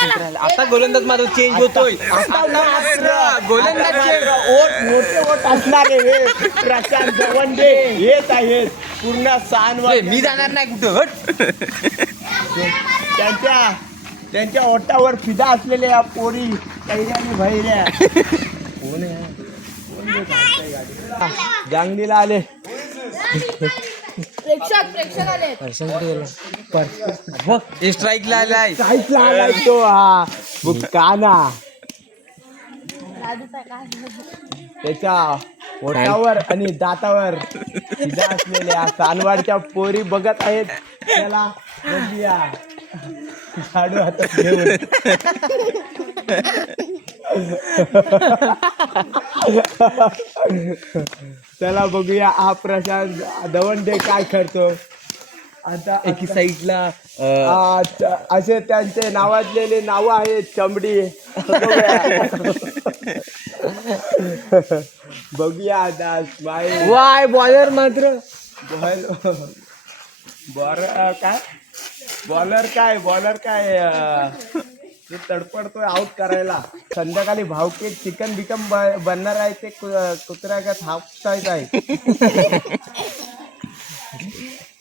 आता गोलंदाज माझा चेंज होतोय. गोलंदाज मोठे ओट असणारे हे प्रशांत दवंडे येत आहेत पूर्ण सानवर. मी जाणार नाही कुठं. त्यांच्या ओटावर फिदा असलेल्या या पोरी कैऱ्या आणि भैऱ्या कोण जांगलीला आले. प्रेक्षक आले. स्ट्राईकला आलाय. काहीच आलाय तो हा काना. त्याच्या ओठावर आणि दातावर फिदा असलेल्या सानवाडच्या पोरी बघत आहेत त्याला. बघूया झाडू हातात घेऊन. चला बघूया हा प्रशांत दवंडे काय करतो आता. एकी साईडला असे त्यांचे नावाजलेले नाव आहेत चमडी. बघूया आता वाय बॉलर मात्र बॉलर काय ते तडपडतोय आउट करायला. संध्याकाळी भावके चिकन बिकन बनणार आहे ते कुत्र्या का थापतायच आहे.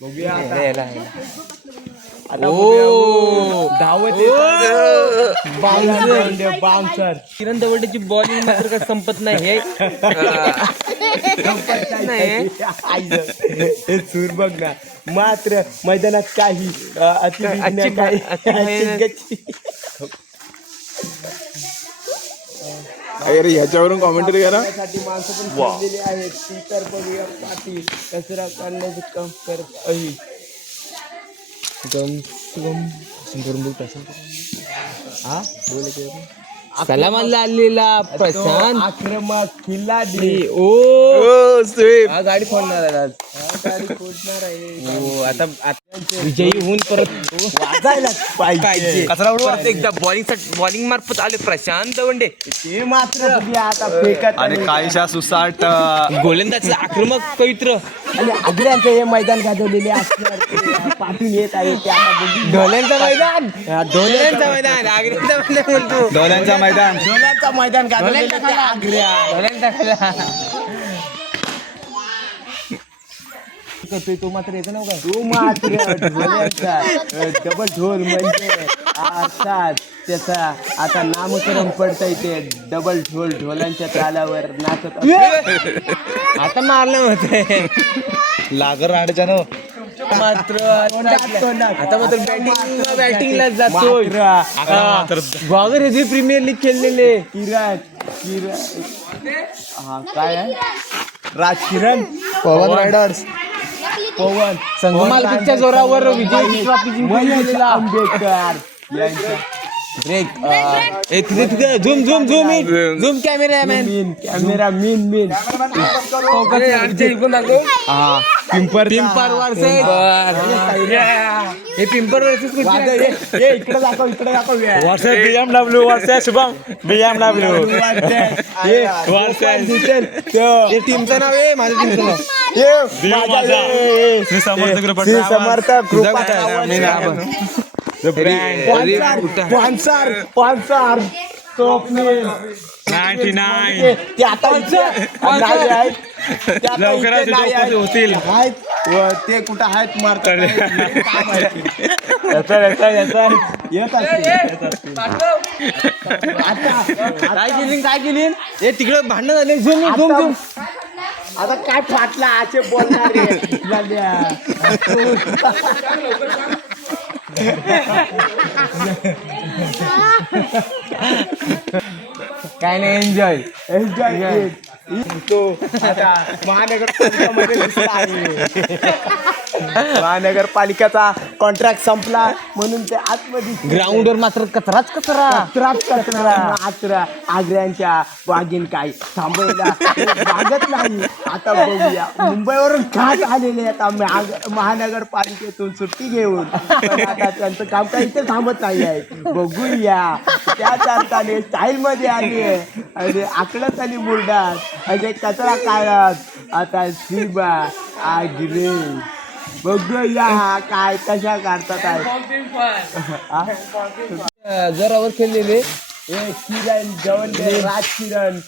बघूया आता धावत बाउन्सर. किरण दवंडेची बॉलिंग मात्र काय संपत नाही. हे सूर बघ ना मात्र मैदानात काही अरे ह्याच्यावरून कॉमेंटरी करा. माणसं पण ठरलेली आहेत. ती तर बघूया पाटील कचरा काढण्याचे काम करत आहे. सलामाला आलेला प्रशांत आक्रमक खिल्लाडी. हा गाडी फोडणार आहे आज. गाडी फोडणार आहे. आता विजयी होऊन परत वाजायला पाहिजे. कचरा परत एकदा बॉलिंग मार्फत आले प्रशांत दवंडे. ते मात्र बघूया आता फेकत आणि काहीशा सुसाट गोलंदाज आक्रमक पवित्र. आणि आग्र्यांचं हे मैदान गाजवलेले असणार पाठून येत आहे. ते आता बघू. ढोल्यांचं मैदान. ढोल्यांचं मैदान. आग्र्याचं मैदान बोलतो. ढोल्यांचा मैदान. ढोल्यांचं मैदान गाजवलेलं ते आग्र्या. तो मात्र येतो ना काय. तो मात्र ढोल्यांचा डबल ढोल म्हणजे अर्थात त्याचा आता नामकरण पडतंय. ते डबल ढोल ढोलांच्या तालावर नाचत असतो. आता मारलं होतं लागर राहण्याच्या मात्र आता मात्र बॅटिंगला जातोय. वागर हे प्रीमियर लीग खेळलेले किरण हा काय आहे राजकिरण पवन रायडर्स. पवन संघमालकीच्या जोरावर विजय ट्रॉफी जिंकलेला आंबेडकर यांच्या zoom zoom zoom zoom cameraman. Camera mean हा पिंपर वर्सेस हे पिंपर वर्सेस इकडे दाखव versus BMW versus Shubham BMW. हे टीमचं नाव आहे. माझ्या टीमचं नाव समर्थक स्पॉन्सर स्वप्नील 99. ते आता लवकरच होतील. ते कुठं आहेत मारतात काय केली हे तिकडे भांडण झाले. Zoom zoom zoom. आता काय फाटला असे बोलणार काय नाही. एन्जॉय तो आता महानगरपालिकेमध्ये घुसला आहे. महानगरपालिकेचा कॉन्ट्रॅक्ट संपला म्हणून ते आतमध्ये ग्राउंडवर मात्र कचराच कचरा. मात्र आग्र्यांच्या वाघीन काही थांबवायला वागत नाही. आता बघूया मुंबईवरून खात आलेले आता महानगरपालिकेतून सुट्टी घेऊन. पण आता त्यांचं काम काही इथे थांबत नाही आहे. बघूया त्याच अर्थाने स्टाईल मध्ये आली आहे आणि आकडत आली बुलढाण. असे कचरा काढत आता शिबा आग्रे बघूया काय कशा काढतात आहे. हा? जोरावर खेळलेले किरण जवंडे राज किरण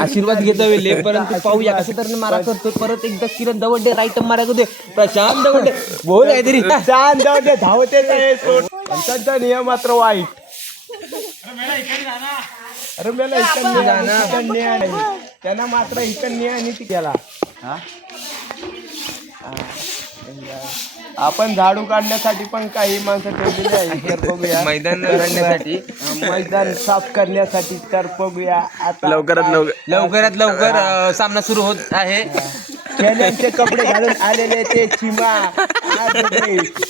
आशीर्वाद घेता वेळेले परंतु पाहूया कसं तर मारा करतो. परत एकदा किरण दवंडे राईट मारा करते. प्रशांत दवंडे बोल काहीतरी छान दवंडे धावतेच आहे. त्यांचा नियम मात्र वाईट. अरे मला इकडं न्याय नाही. त्यांना मात्र इकडं न्याय आणि ती केला. आपण झाडू काढण्यासाठी पण काही माणसं ठेवलेली आहे. तर बघूया मैदान करण्यासाठी मैदान साफ करण्यासाठी. तर बघूया आता लवकरात लवकर सामना सुरू होत आहे. खेळण्यांचे कपडे घालून आलेले ते चिमा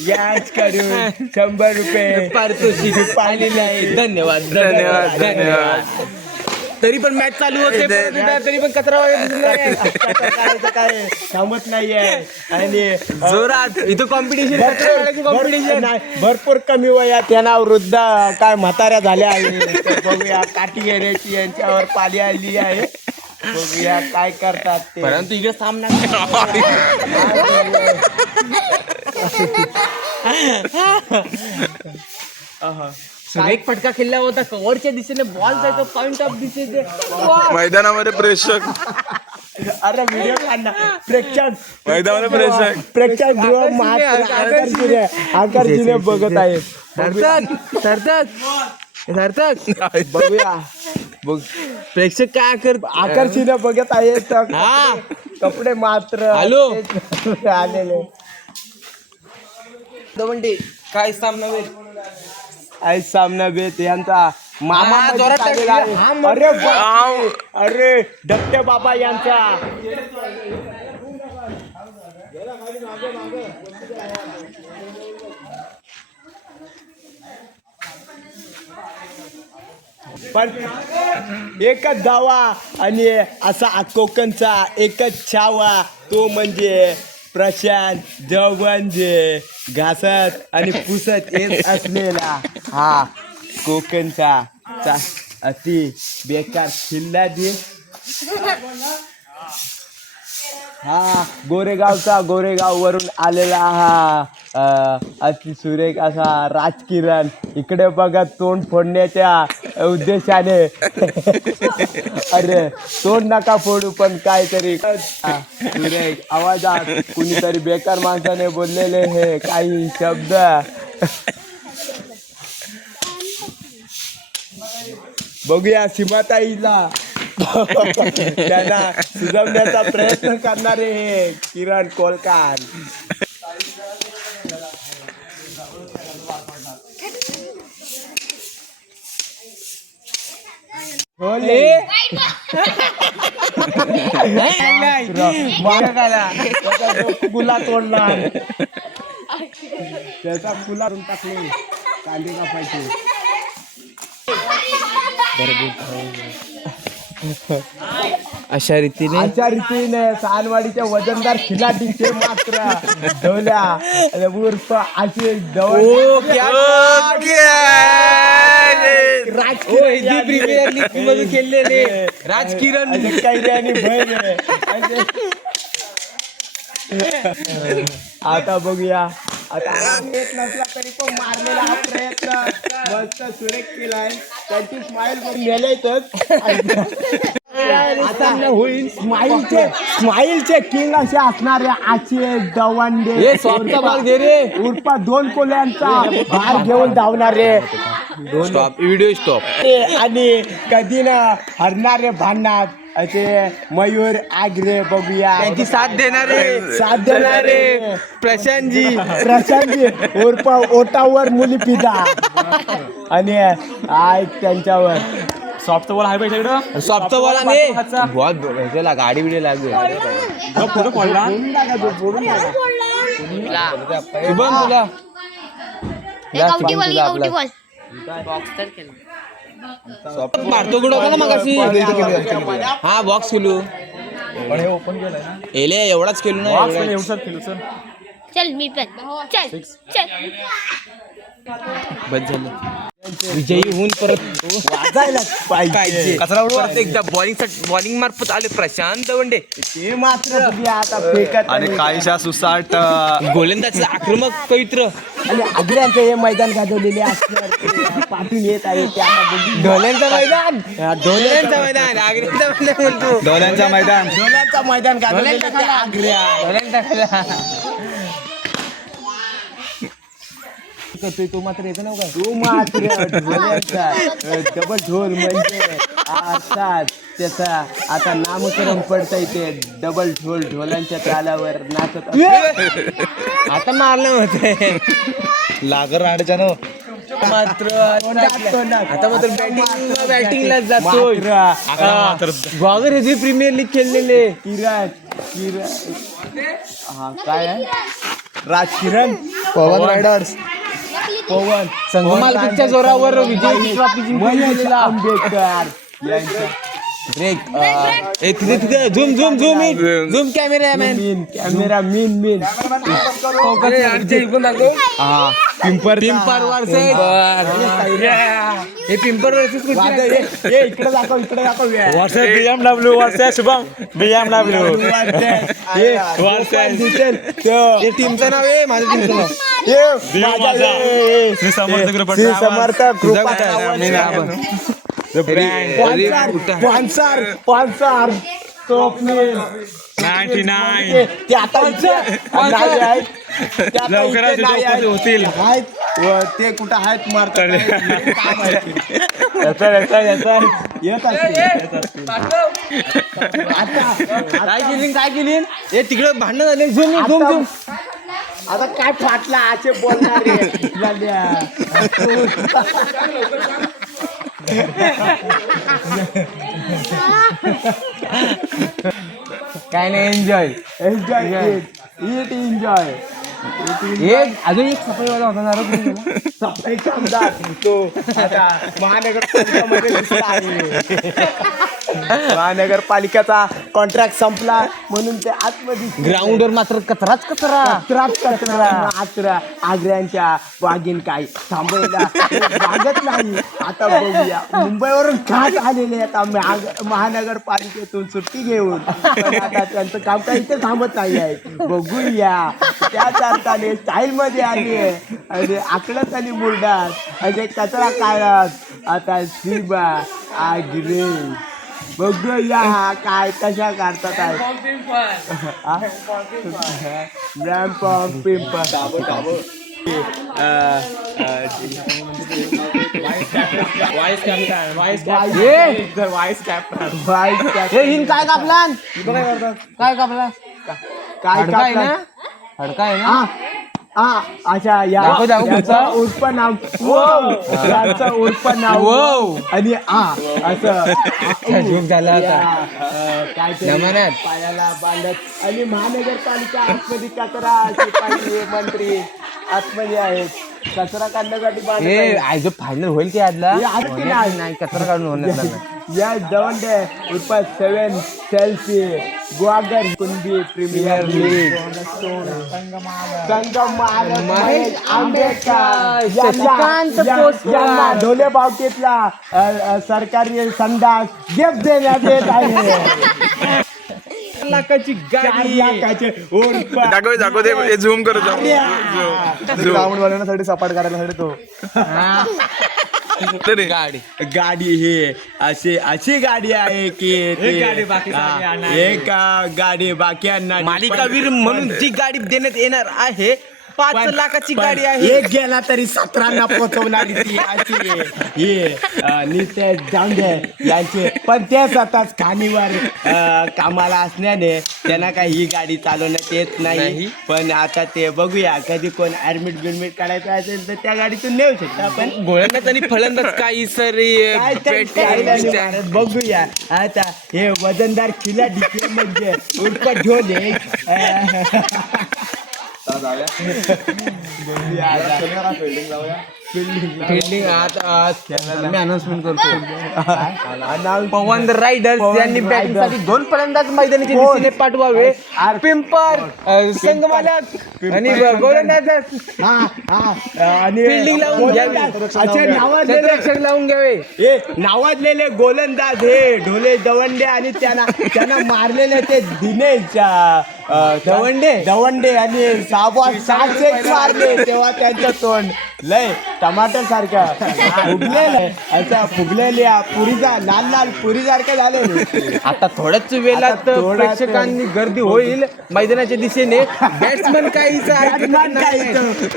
गॅस करून 100 रुपये पारितोषिक आलेले आहे. धन्यवाद धन्यवाद धन्यवाद. तरी पण मॅच चालू होते तरी पण कचरा करायचं काय थांबत नाहीये. आणि जोरात इथं कॉम्पिटिशन नाही भरपूर कमी वयात त्यांना वृद्ध काय म्हाताऱ्या झाल्या आहे. तर बघूया काठी घेण्याची यांच्यावर पाली आली आहे. बघूया काय करतात ते. परंतु इकडे सामना एक फटका खेळला होता. कव्हरच्या दिशेने बॉल जायचा पॉइंट ऑफ दिशेने मैदानामध्ये प्रेक्षक. अरे व्हिडिओ काढला. प्रेक्षक मैदानामध्ये प्रेक्षक गृह मात्र आकर्षीने बघत आहेत. सार्थक बघूया बघ प्रेक्षक काय करत आकर्षीने बघत आहेत. हा. कपडे मात्र हॅलो. आलेले. दवंडे काय सामना होईल. आज सामना बेत यांचा मामा हा, मध्ये जोरात आलेला आहे. हा, अरे बापरे. अरे दत्ते बाबा यांचा पण एकच धावा आणि असा कोकणचा एकच छावा तो म्हणजे प्रशांत जवंजे घासत आणि पुसत येत असलेला हा कोकणचा अति बेकार खिल्ला दे. हा गोरेगाव वरून आलेला हा अति सुरेख असा राजकिरण. इकडे बघा तोंड फोडण्याच्या उद्देशाने. अरे तोंड नका फोडू पण काहीतरी सुरेख आवाजात कुणीतरी बेकार माणसाने बोललेले हे काही शब्द. बघूया सीमाताईला त्यांना सुजवण्याचा प्रयत्न करणारे हे किरण कोलकार. गुला तोडला त्याचा फुला टाकले कांदे कापायचे. अशा रीतीने सानवाडीच्या वजनदार खिलाडीचे मात्र ढवल्या उर्फ असे प्रीमियर लीग मध्ये खेळलेले राजकिरण कैरी आणि बहीण. आता बघूया. आता येत नसला तरी पण मारलेला हा प्रयत्न मस्त सुरेख केलाय. त्यांची स्माईल बघून गेलेतच. आता होईल स्माईलचे किंग असे असणारे आचे दवंडे उर्फ 2 कोल्यांचा भार घेऊन धावणारे व्हिडिओ स्टॉप आणि कधी न हरणारे भांडणात असे मयूर आगरे. बघूया त्यांची साथ देणारे प्रशांतजी उर्फ ओटावर मुली पिदा. आणि त्यांच्यावर सॉफ्ट बॉल आहे पाहिजे इकडं. सॉफ्ट बॉल आणि गाडी बिडी लागली. फोटो पडला शुभम तुला मारतो कुठं होता ना मगाशी. हा बॉक्स खेळू एले एवढाच खेळू ना. चल मी पण चल बस झालं. विजयी होऊन परत वाजायलाच पाहिजे कचरा परत एकदा बॉलिंग मार्फत आले प्रशांत दवंडे. ते मात्र बघूया आता फेकत आणि काहीशा सुसाट गोलंदाज आक्रमक पवित्र आणि आग्र्यांचं हे मैदान गाजवलेले असणार ते पाठून येत आहे ते आता बघू. ढोल्यांचं मैदान ढोल्यांचं मैदान आग्र्याचं मैदान बोलतो डोल्यांच्या मैदान ढोल्यांचं मैदान गाजवलेलं ते आग्र्या. तो मात्र येतो ना तो मात्र ढोल्यांचा डबल ढोल म्हणजे अर्थात त्याचा आता नामकरण पडता येते. डबल ढोल ढोलांच्या तालावर नाचत असतो. आता मारलं होते लागर राडच्यानं मात्र आता मात्र बॅटिंगला जातोय. जातोय वागर हे प्रीमियर लीग खेळलेले किरण हा काय आहे राजकिरण पवन रायडर्स पवन संगमालकीच्या जोरावर विजय ट्रॉफी जिंकलेला आंबेडकर यांचा ब्रेक तिथे zoom zoom zoom zoom cameraman camera mean हा पिंपर वर्सेस हे पिंपर वर्सेस इकडे दाखव versus BMW versus Shubham BMW हे टीमचं नाव आहे माझं टीमचं नाव श्री समर्थ ग्रुप समर्थ स्पॉन्सर स्वप्नील 99 ते आता नाही आहेत. ते आता लवकरच इथे नाही आहेत. होतील. आहेत व ते कुठं आहेत मारतात काय माहिती. येत असतील. काय केली हे तिकडे भांडण झाले झूम झूम झूम आता काय फाटला असे बोलणार रे लाल्या. काय नाही एन्जॉय एन्जॉय एक अजून एक सफाईवाला होता ना रे तो. सफाई कामदार तो आता महानगरपालिकामध्ये दिसला आहे. महानगरपालिकेचा कॉन्ट्रॅक्ट संपला म्हणून ते आतमध्ये ग्राउंडवर मात्र कचराच कचरा कचरा आग्र्यांच्या वाघीन काय थांबवायला वागत नाही. आता बघूया मुंबईवरून खास आलेले आहेत महानगरपालिकेतून सुट्टी घेऊन पण आता त्यांचं काम काही इथे थांबत नाही आहे. बघूया त्याच अर्थाने स्टाईल मध्ये आली आहे आणि आकडत आली मुरडात आणि कचरा काढत आता शिबा आग्रे. बघूया काय कशा काढतात आहे काय कापला काय कापला काय काय ना हडका आहे ना अच्छा याचं उर्फ नाव याचं उर्फ नाव आणि असं झोप झाला काय पायाला बांधत आणि महानगरपालिका आतमध्ये कचरा शिपाई मंत्री आतमध्ये आहेत. कचरा काढण्यासाठी बांधत फायनल होईल की आजला नाही कचरा काढून होणार या दवंडे उर्फ 7 सेल्फी गुआगर कुंभी प्रीमियर लीग संगम आंबेडकर यांना ढोले बावटीतला सरकारी संडास गिफ्ट देण्यात येत आहे. लाखाची गाडी दाखव ते झूम करत ग्राउंड बनवण्यासाठी सपाट करायला तो गाडी हे अशी गाडी आहे की एक गाडी बाकीयांना मालिकावीर म्हणून जी गाडी देण्यात येणार आहे 5 लाखाची गाडी आहे. एक गेला तरी 17 पोहोचवणारी ती अशी हे नितेश दांडे यांचे पण ते स्वतःच खाणीवर कामाला असल्याने त्यांना काही ही गाडी चालवण्यात येत नाही. पण आता ते बघूया कधी कोण ऍडमिट बिडमिट काढायचं असेल तर त्या गाडीतून नेऊ शकतो आपण. गोलंदाज आणि फलंदाज काही सरी बघूया आता हे वजनदार खिलाडी म्हणजे उर्फ ढोले फिल्डिंग आता मी अनाउन्समेंट करतो. पवन रायडर्स यांनी बॅटिंग साठी 2 फलंदाज मैदानाच्या दिशेने पाठवावे. पिंपर संगमालक आणि गोलंदाज आणि फिल्डिंग लावून घ्यावी. असे नावाजलेले क्षेत्ररक्षक लावून घ्यावे. हे नावाजलेले गोलंदाज हे ढोले दवंडे आणि त्यांना मारलेले ते दिनेश दवंडे आणि 6 मारले तेव्हा त्यांचं तोंड लय टमाटर सारखा फुगलेल्या पुरीचा लाल पुरी सारखं झाले. आता थोड्याच वेळात प्रेक्षकांनी गर्दी होईल मैदानाच्या दिशेने. बॅट्समन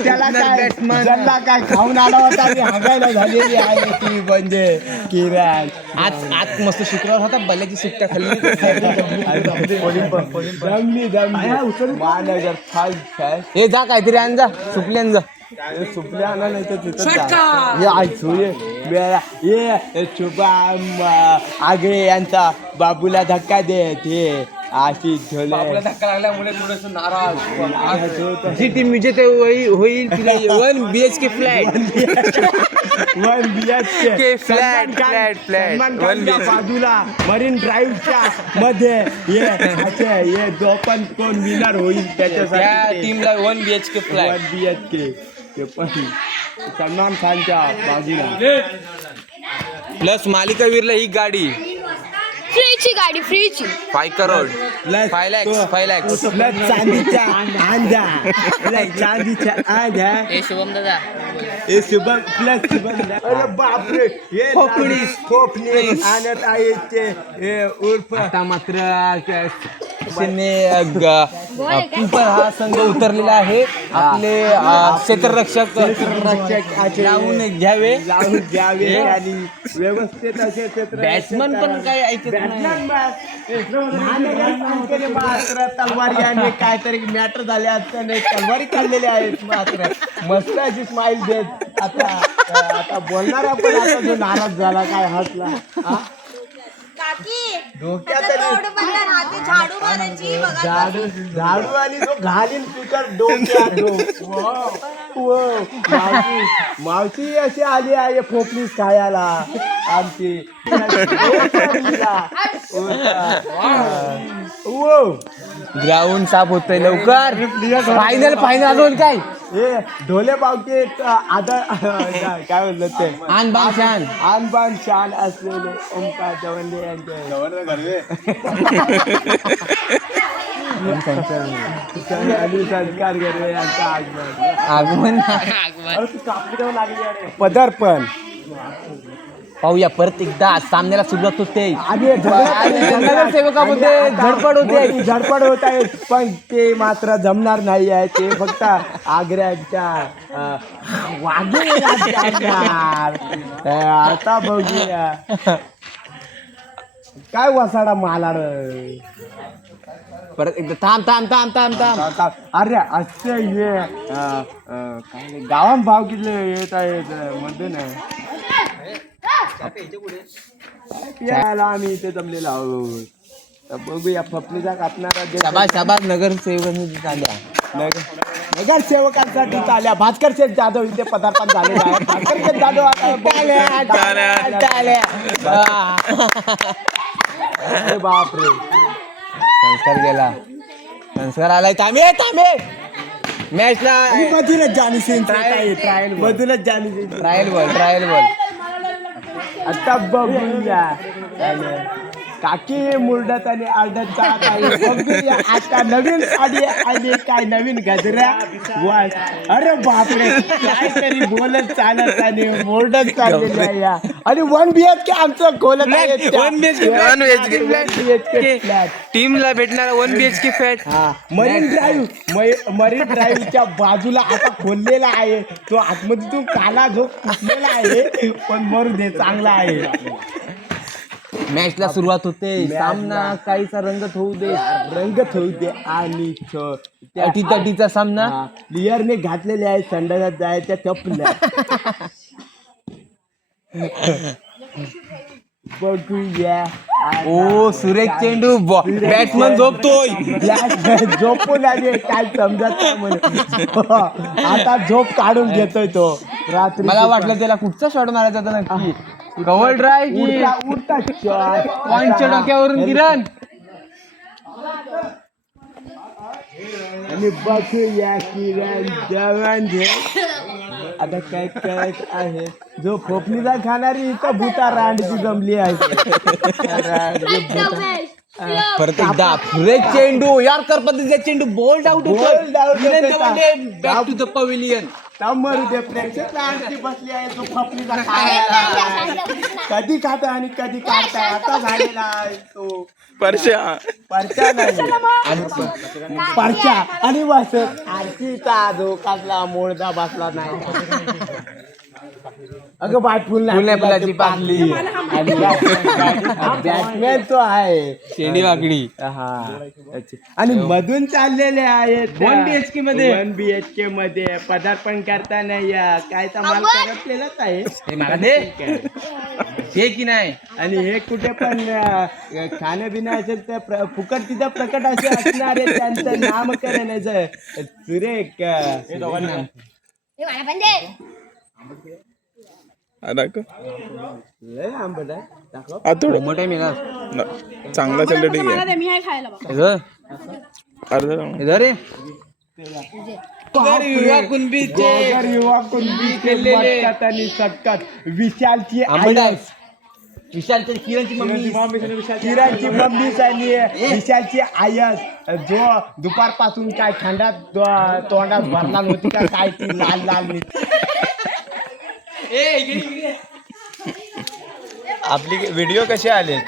त्याला ज्यांना काय खाऊन आला होता आणि हागायला झालेली आहे ती म्हणजे किरण. आज मस्त शुक्रवार होता, बल्याची सुट्ट्या खाल्ली. महानगर हे जा काहीतरी आण जा, सुपल्यान जा. सुपल्या आणा नाही तर तिथं ये शुभम आगळे यांचा बाबूला धक्का देत हे अशी झोले. धक्का लागल्यामुळे थोडस नाराज. जी टीम विजेते होईल तिला 1 BHK फ्लॅट. 1 BHK फ्लॅट बाजूला मरीन ड्राईव्हच्या मध्ये ये जो पण कोण विनर होईल त्या त्याच्यासाठी टीमला 1 BHK फ्लॅट. 1 BHK ते पण सलमान खानच्या बाजूला प्लस मालिकावीरला ही गाडी फ्रीची गाडी फ्रीची 5 करोड 5 lakhs. चांदीच्या आंजा हे शुभम दादा हे शुभम प्लस शुभम. अरे बापरे हे खोपडी आणत आहे ते हे उर्फ आता मात्र पिंपळ हा संघ उतरलेला आहे. आपले क्षेत्ररक्षक लावून घ्यावे आणि व्यवस्थित असे क्षेत्र बॅट्समन पण काय ऐकत नाही. मात्र तलवारी आणि काहीतरी मॅटर झाले असताना तलवारी काढलेल्या आहेत. मात्र मस्त अशी स्माइल देत आता बोलणारा पण आता जो नाराज झाला काय हसला झाडू आणि तो घालीन स्पीकर डोक्यात. मावशी अशी आली आहे फोपलीस खायला आमची. ग्राउंड साफ होतोय लवकर. फायनल अजून काय हे ढोले बावके आदर काय बोलत ते आणबान शान आणबान शान असलेले ओमकार दवंडे यांचे आणि संस्कार गर्वे यांचा आगमन. पदार्पण पाहूया परत एकदा. सामन्याला सुरुवात होते आणि नगरसेवकामध्ये झडपड होत आहे पण ते मात्र जमणार नाही आहे. ते फक्त आग्र्याच्या आता बघूया काय वसाडा मालाड. परत एकदा थांब. अरे असं ये काय गावात भाव किती येत आहेत मध्ये ना यायला आम्ही इथे जमलेलो आहोत. तर बघूया फपलीचा कापणारा शाबास नगरसेवक आल्या. नगरसेवकांसाठी चालल्या. भास्कर शेठ जाधव इथे पदार्पण झालेला आहे. भास्कर शेठ जाधव अरे बापरे संस्कार गेला. संस्कार आलाय. थांबे मॅचला मधूनच जाणी सिंग ट्रायल मधूनच जाणी सिंग ट्रायल बॉल. आता बघूया काकी मुरडत आणि आरडत जात आहे. बघूया आता नवीन साडी आणि काय नवीन गजऱ्या. अरे बापरे काहीतरी बोलत चालत आणि मुरडत चाललेली आहे या. आणि 1 BHK आमचं खोलत आहे. 1 BHK फ्लॅट टीमला भेटणारा 1 BHK फ्लॅट. मरीन ड्राईव्हच्या बाजूला आता खोललेला आहे. तो आतमधून काला जो फुटलेला आहे पण मरू दे चांगला आहे. मॅचला सुरुवात होते. सामना काहीसा रंगत होऊ दे आणि अटीतटीचा सामना. प्लेयरने घातलेले आहे संडासात जायच्या चपल्या. बघूया ओ सुरेख चेंडू बॅट्समन झोपतोय. झोपून आले काय समजत नाही म्हणे. आता झोप काढून घेतोय तो रात्री. मला वाटलं त्याला कुठचा शॉट मारायचा होता नक्की. कव्हर ड्राय की उडता shot. पॉइंटच्या डोक्यावरून किरण. आणि बघूया किरण जवान झे आता काय करत आहे. जो खोपलीला खाणारी इथं भूता रांडची जमली आहे. परत एकदा सुरेख चेंडू यार पद्धतीचा चेंडू बोल्ड आउट Bowled out होतोय. Back to the pavilion. मरू दे प्रेक्षक रांडची बसली आहे. जो खोपलीला खायला कधी खाता आणि कधी काढताय आता झालेला आहे तो परश्या परचा नाही परचा आणि वासत आरतीचा जो कसला मोळदा बसला नाही. अगं बाय फुलाची पाकली बॅटमॅन तो आहे शेंडी वाकडी. हा अच्छा. आणि मधून चाललेले आहेत 1 BHK मध्ये 1 BHK मध्ये पदार्पण करताना या काय माल करतलेलाच आहे. हे मला दे हे की नाही. आणि हे कुठे पण खाणं बिणं असेल तर फुकट तिथं प्रकट असे असणार आहे. त्यांचं नामकरण आहे सुरेख लय आंबट आहे. दाखव. मोठा आहे मेला चांगला चाललं ठीक आहे. मी आहे खायला बघ. अर्धा इधर रे युवा युवा कुणबी केलेले. मटकात आणि सटकात विशालची आंबट आहे. आयस. विशालच्या किरणची मम्मी किरणची मम्मीच आणि विशालची आयस जो दुपारपासून काय खंडात तोंडात भरला नव्हती का काय ती लाल लाल आपली व्हिडिओ कसे आले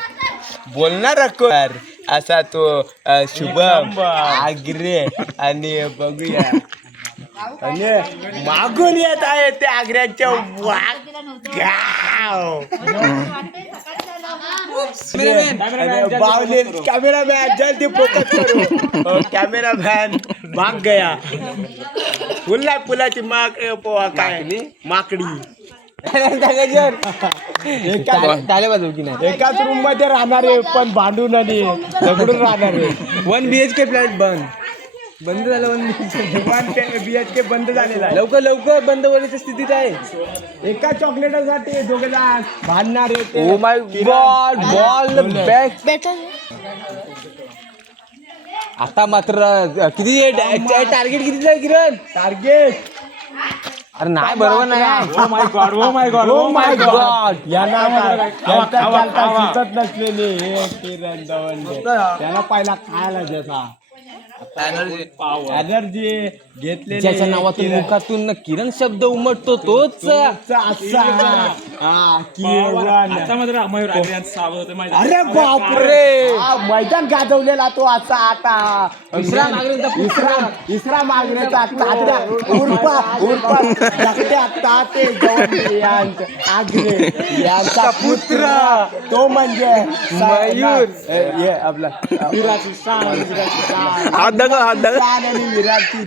बोलणार रक्कोर असा तो शुभम आग्रे आणि बघूया आणि मागून येत आहे ते आग्र्याच्या गाव बावले कॅमेरामॅन जल्दी फोकस करो. कॅमेरामॅन भाग गया. फुलाची माग पोहा काय माकडी टाळे वाजव की नाही. एकाच रूम मध्ये राहणारे पण भांडून आणि झगडून राहणारे. 1 BHK फ्लॅट बंद झालं. 1 BHK बंद झालेला आहे. लवकर बंद होण्याच्या स्थितीत आहे. एका चॉकलेटासाठी दोघे जण भांडणारे ते. Oh my God ball back. आता मात्र किती टार्गेट किती आहे किरण. टार्गेट अरे नाही बरोबर नाही. Oh my God oh my God oh my God यांना सुचत नसलेले हे किरण दवंडे त्याला पहिला खायला देता एनर्जी घेतले. ज्याच्या नावातून मुखातून किरण शब्द उमटतो तोच अरे बापरे मैदान गाजवलेला तो असा आता इसरा मागण्याचा तात्या उर्फा ताते आग्रे यांचा पुत्र तो म्हणजे मयूर हे आपला विराटची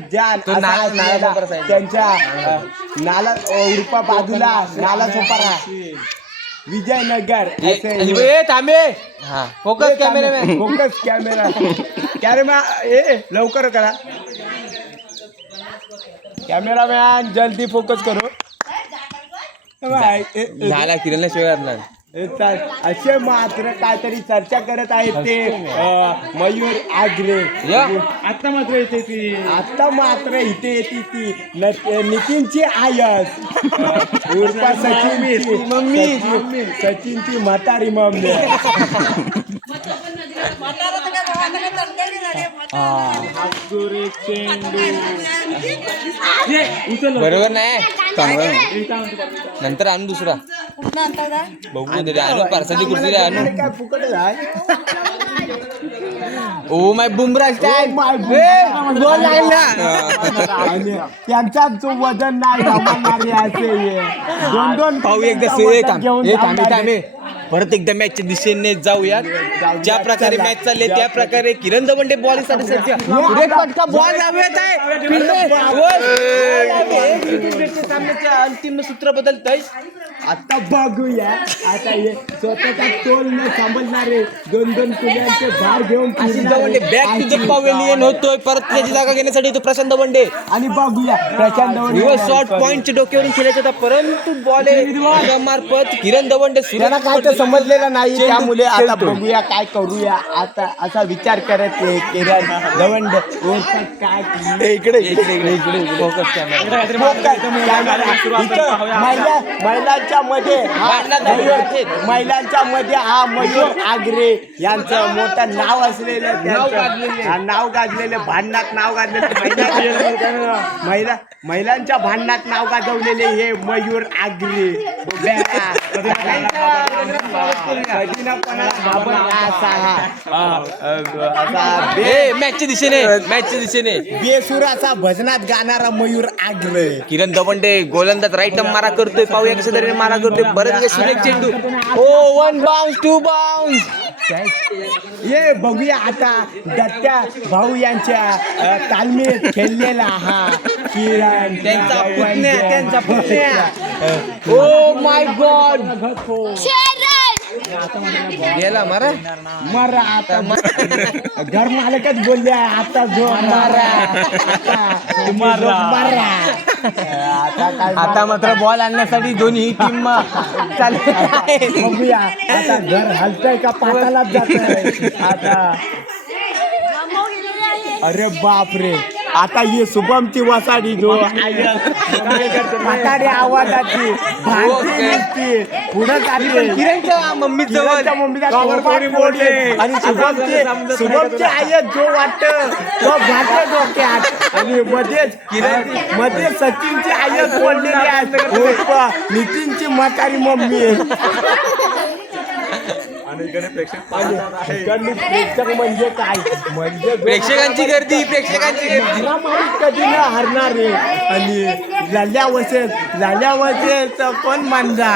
जान त्यांच्या नाला उर्फा बाजूला नाला सोपारा विजयनगर थांबे. फोकस कॅमेरा लवकर करा. कॅमेरामॅन जल्दी फोकस करो. झाला किरणला शिवाय करणार. असे मात्र काहीतरी चर्चा करत आहेत ते मयूर आग्रे. आता मात्र येते ती आता मात्र इथे येते ती नितीनची आयस उर्फा सचिनची मम्मी सचिनची म्हातारी मम्मी. बरोबर नाही. नंतर आणू दुसरा बघू तरी आणू पार्सलची कुठली आणू. काय फुकट आहे. Oh my Bumrah style. त्यांचा जो वजन नाही जमावणारे असे दोन पाहू एकदा थांबे. परत एकदा मॅचच्या दिशेने जाऊया. ज्या प्रकारे मॅच चालली त्या प्रकारे किरण दवंडे बॉल साठी सज्ज. फटका बॉल लावत आहे. सामन्याच्या अंतिम सूत्र बदलतय. आता बघूया आता हे स्वतःचा तोल न सांभाळणारे 2-2 कुल्यांचे भार घेऊन Dawande back to the pavilion होतोय परत त्याची जागा घेण्यासाठी तो प्रशांत दवंडे आणि बघूया प्रशांत दवंडे शॉर्ट पॉइंटच्या डोक्यावरून खेळायचा होता परंतु बॉल मार्फत किरण दवंडे त्याला काय तर समजलेलं नाही त्यामुळे आता बघूया काय करूया आता असा विचार करत आहे किरण दवंड काय फोकस महिलांच्या मध्ये महिलांच्या मध्ये हा मयूर आगरे यांचं मोठं नाव असलेलं नाव गाजलेलं भांडणात नाव गाजलेलं महिलांच्या भांडणात नाव गाजवलेले हे मयूर आगरे मॅचच्या दिशेने बेसुराचा भजनात गाणारा मयूर आगरे किरण दवंडे गोलंदाज राईट मारा करतोय पाहूया कशा तऱ्हेने मारा करतोय बरं सुरेख चेंडू ओ 1 बाउन्स 2 बाउन्स ये बघूया आता दत्त्या भाऊ यांच्या तालमीत खेळलेला हा किरण त्यांचा पुतण्या ओ माय गॉड गेला मारा मरा आता घर मालकच बोलले आता जो मारा आता मात्र बॉल आणण्यासाठी दोन्ही टीम चालू बघूया आता घर हलतंय का पातालाच जातंय आता अरे बाप रे आता ये शुभमची वसाडी जो म्हातारी आवाजाची भांडती पुढे जाते किरणच्या मम्मीचं आणि शुभमची आई जो वाटत तो घाटे डोक्यात आणि मध्ये सचिनची आई बोललेली आहे नितीनची म्हातारी मम्मी प्रेक्षक म्हणजे काय म्हणजे प्रेक्षकांची गर्दी कधी न हरणार रे आणि लाल्या वसेच कोण मांजा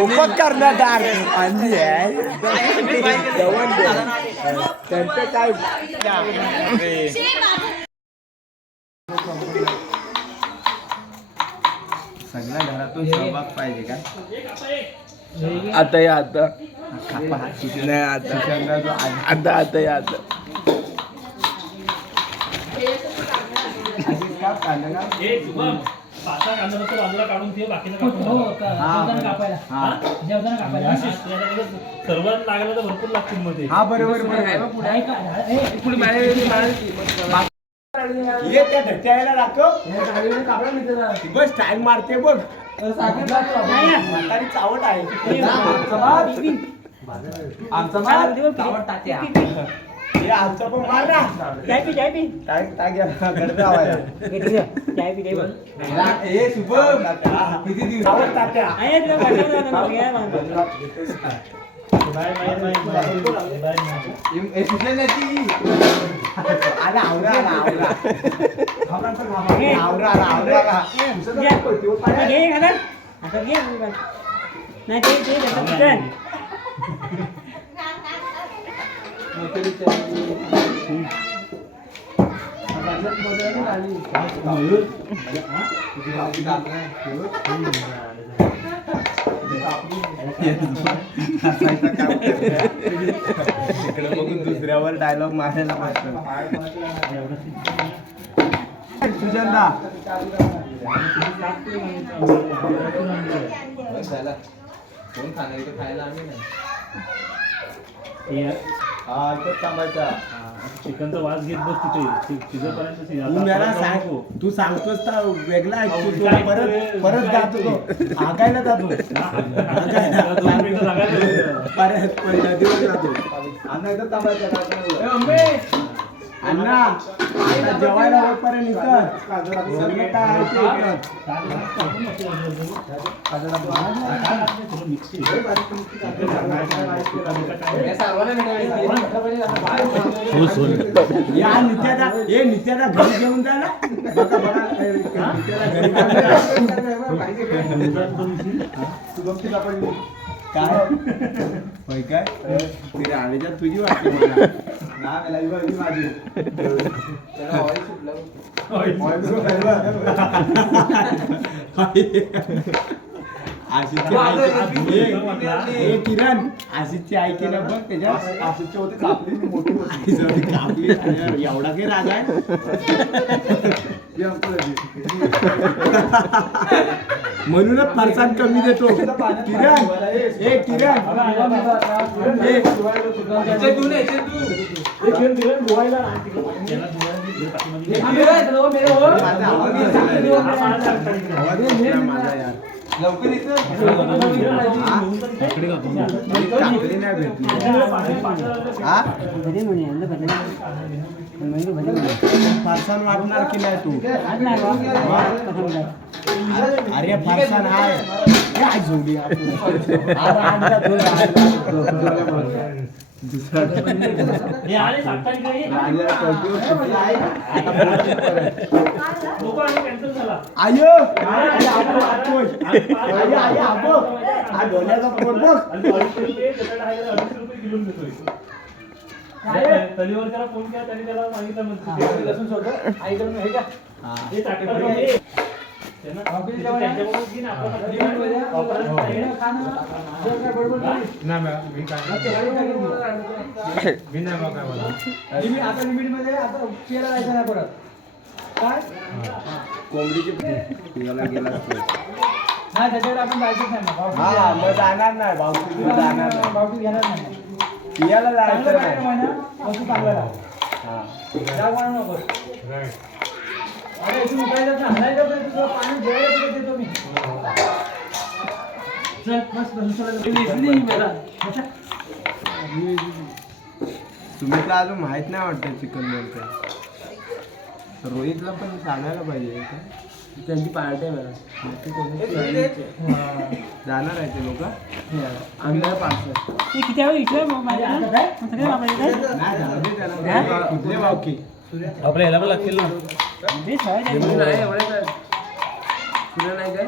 उपकरणदार आणि त्यांचं काय सगळ्या घरातून सहभाग पाहिजे का आता या आता नाही आता या आता सर्वात लागला तर भरपूर लागतील मध्ये हा बरोबर ये त्या धक्क्याला दाखव बस टाइम मारते बघ म्हातारी चावट आहे आमचा पण मार ना हे शुभम किती दिवस इकडे बघून दुसऱ्यावर डायलॉग मारायला सुजंदा कोण खायला आम्ही नाही थांबायचा चिकनचा वास घेत बस तिथे तू सांगतोस तर वेगळा ऐकतो तो परत जातो तो आगायला जातो परत नदीवर जातो अण्णा थांबायचा अण्णा जेवायला होईपर्यंत या नित्याला घरी घेऊन जा ना बघा घरी काय होय काय तिथे आळीच्या तुझी वाटते मला किरण आशिषची आई केलं बघ त्याच्या आशिषच्या होते कापली मोठी कापली एवढा काही राग आहे म्हणूनच फरसाण कमी देतो किरण ए किरण फरसाण वाटणार की नाही तू अरे फरसाण आहे काय जोडी आयो तलीवर फोन केला त्यांनी त्याला सांगितलं लसूण सोडलं आईकडून हे का कोंबडीची गेला हा त्याच्याकडे आपण जायचंच नाही मग. हा मग जाणार नाही भाऊ जाणार नाही भावकी घेणार नाही पियाला जायचं नाही वस्तू चांगला राहा हा जाग वाढू नको अरे इथून उठायचं ना हलायचं तर तुझं पाणी जेवायला तुला देतो मी चल मस्त तुम्ही तर अजून माहित नाही वाटतं चिकन बनतं रोहितला पण सांगायला पाहिजे का? त्यांची पार्टी आहे जाणार आहे ते लोक आमच्या पार्सल ते किती वेळ इकडे माझ्या सगळे वापरायचे नाही झालं ते त्याला कुठले भावकी आपल्या ह्याला पण लागतील ना नाही एवढे काय तुला नाही काय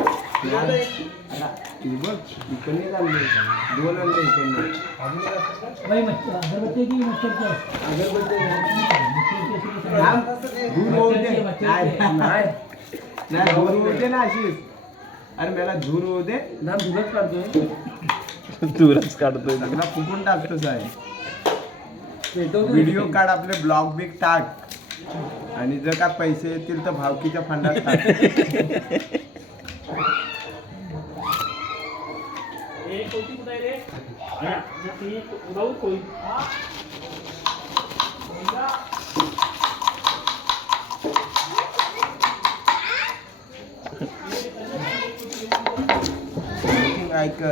बघ इकडे चालले 2 अंडे इकडे अगरबत्ती की मच्छरची धूर होऊ दे नाही धूर होऊ दे ना आशिष अरे मला धूर होऊ दे ना धुरच काढतोय दूरच काढतोय सगळा फुकून टाकतोच आहे व्हिडिओ काढ आपले ब्लॉग बिग टाक आणि जर का पैसे येतील तर भावकीच्या फंडात टाक ऐक